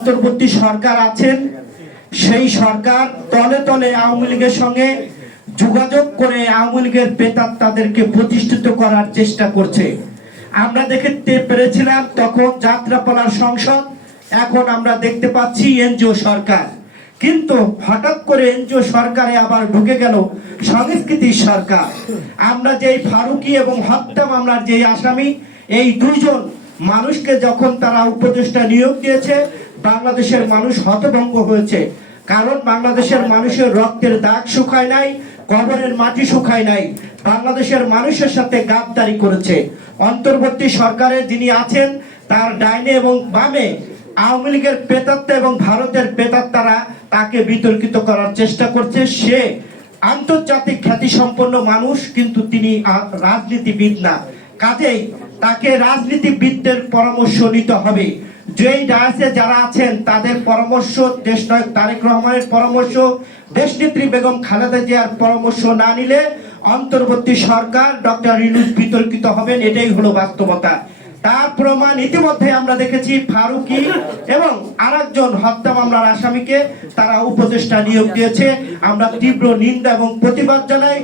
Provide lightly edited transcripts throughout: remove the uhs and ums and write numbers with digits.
অন্তর্বর্তী সরকার আছেন, সেই সরকার তলে তলে আওয়ামী লীগের সঙ্গে যোগাযোগ করে আওয়ামী লীগের প্রেতাত্মাদেরকে প্রতিষ্ঠিত করার চেষ্টা করছে। আমরা দেখতে পেরেছিলাম তখন যাত্রাপালার সংসদ, এখন আমরা দেখতে পাচ্ছি এনজিও সরকার। কিন্তু হঠাৎ করে এনজিও সরকারে আবার ঢুকে গেল সংস্কৃতির সরকার। আমরা যে ফারুকি এবং হত্যা মামলার যে আসামি, এই দুইজন মানুষকে যখন তারা উপদেষ্টা নিয়োগ দিয়েছে, বাংলাদেশের মানুষ হতভম্ব হয়েছে। কারণ বাংলাদেশের মানুষের রক্তের দাগ শুকায় নাই, কবরের মাটি শুকায় নাই। বাংলাদেশের মানুষের সাথে গাদ্দারি করেছে। অন্তর্বর্তী সরকারে যিনি আছেন, তার ডাইনে এবং বামে আওয়ামী লীগের প্রেতাত্মা এবং ভারতের প্রেতাত্মারা তাকে বিতর্কিত করার চেষ্টা করছে। সে আন্তর্জাতিক খ্যাতিসম্পন্ন মানুষ, কিন্তু তিনি রাজনীতিবিদ না। কাজেই তাকে রাজনীতিবিদদের পরামর্শ নিতে হবে। যেই ডায়াসে যারা আছেন তাদের পরামর্শ, দেশনায়ক তারেক রহমানের পরামর্শ, দেশনেত্রী বেগম খালেদা জিয়ার পরামর্শ না নিলে অন্তর্বর্তী সরকার ডক্টর ইউনূস বিতর্কিত হবেন। এটাই হলো বাস্তবতা। তার প্রমাণ ইতিমধ্যে আমরা দেখেছি। ফারুকি এবং আরেকজন হত্যা মামলার আসামিকে তারা উপদেষ্টা নিয়োগ দিয়েছে। আমরা তীব্র নিন্দা এবং প্রতিবাদ জানাই।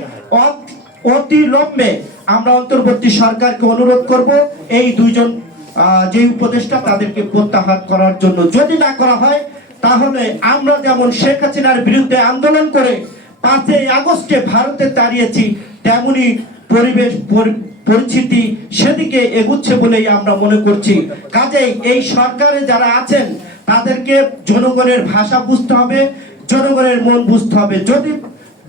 অতিলম্বে আমরা অন্তর্বর্তী সরকারকে অনুরোধ করব এই দুইজন যে উপদেষ্টা তাদেরকে প্রত্যাহার করার জন্য। যদি না করা হয় তাহলে আমরা যেমন শেখ হাসিনার বিরুদ্ধে আন্দোলন করে 5ই আগস্টে ভারতে দাঁড়িয়েছি, তেমনি পরিবেশ পরিস্থিতি সেদিকে এগুচ্ছে বলেই আমরা মনে করছি। কাজেই এই সরকারে যারা আছেন তাদেরকে জনগণের ভাষা বুঝতে হবে, জনগণের মন বুঝতে হবে। যদি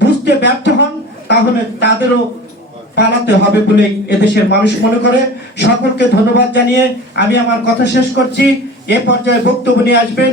বুঝতে ব্যর্থ হন তাহলে তাদেরও পালাতে হবে বলেই এদেশের মানুষ মনে করে। সকলকে ধন্যবাদ জানিয়ে আমি আমার কথা শেষ করছি। এ পর্যায়ে বক্তব্য নিয়ে আসবেন